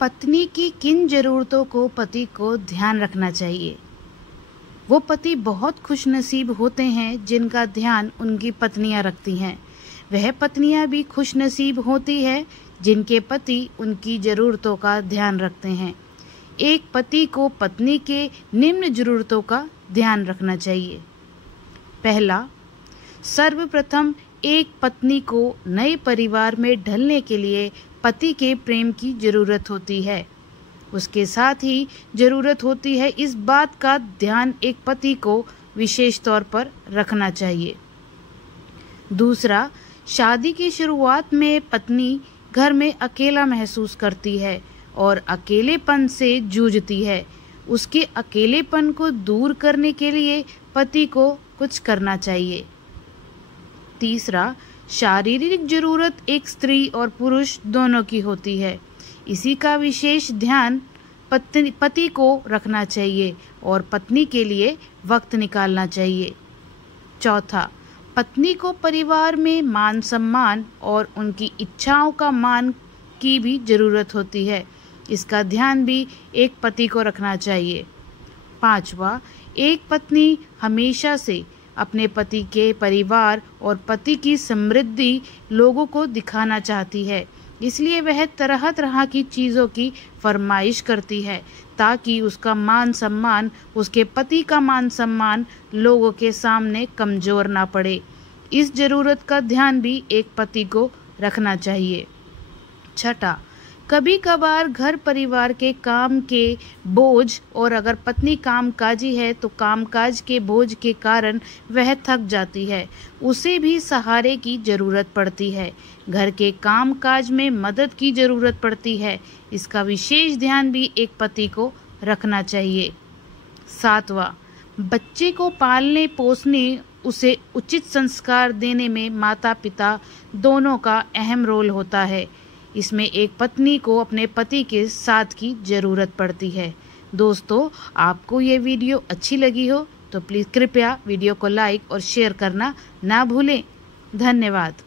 पत्नी की किन ज़रूरतों को पति को ध्यान रखना चाहिए? वो पति बहुत खुशनसीब होते हैं जिनका ध्यान उनकी पत्नियां रखती हैं। वह पत्नियां भी खुशनसीब होती है जिनके पति उनकी ज़रूरतों का ध्यान रखते हैं। एक पति को पत्नी के निम्न ज़रूरतों का ध्यान रखना चाहिए। पहला, सर्वप्रथम एक पत्नी को नए परिवार में ढलने के लिए पति के प्रेम की ज़रूरत होती है। उसके साथ ही ज़रूरत होती है इस बात का ध्यान एक पति को विशेष तौर पर रखना चाहिए। दूसरा, शादी की शुरुआत में पत्नी घर में अकेला महसूस करती है और अकेलेपन से जूझती है। उसके अकेलेपन को दूर करने के लिए पति को कुछ करना चाहिए। तीसरा, शारीरिक ज़रूरत एक स्त्री और पुरुष दोनों की होती है। इसी का विशेष ध्यान पति को रखना चाहिए और पत्नी के लिए वक्त निकालना चाहिए। चौथा, पत्नी को परिवार में मान सम्मान और उनकी इच्छाओं का मान की भी ज़रूरत होती है। इसका ध्यान भी एक पति को रखना चाहिए। पांचवा, एक पत्नी हमेशा से अपने पति के परिवार और पति की समृद्धि लोगों को दिखाना चाहती है, इसलिए वह तरह तरह की चीज़ों की फरमाइश करती है ताकि उसका मान सम्मान, उसके पति का मान सम्मान लोगों के सामने कमज़ोर ना पड़े। इस ज़रूरत का ध्यान भी एक पति को रखना चाहिए। छठा, कभी कभार घर परिवार के काम के बोझ और अगर पत्नी कामकाजी है तो कामकाज के बोझ के कारण वह थक जाती है, उसे भी सहारे की ज़रूरत पड़ती है। घर के कामकाज में मदद की ज़रूरत पड़ती है। इसका विशेष ध्यान भी एक पति को रखना चाहिए। सातवां, बच्चे को पालने पोसने, उसे उचित संस्कार देने में माता पिता दोनों का अहम रोल होता है। इसमें एक पत्नी को अपने पति के साथ की ज़रूरत पड़ती है। दोस्तों, आपको ये वीडियो अच्छी लगी हो तो प्लीज़ कृपया वीडियो को लाइक और शेयर करना ना भूलें। धन्यवाद।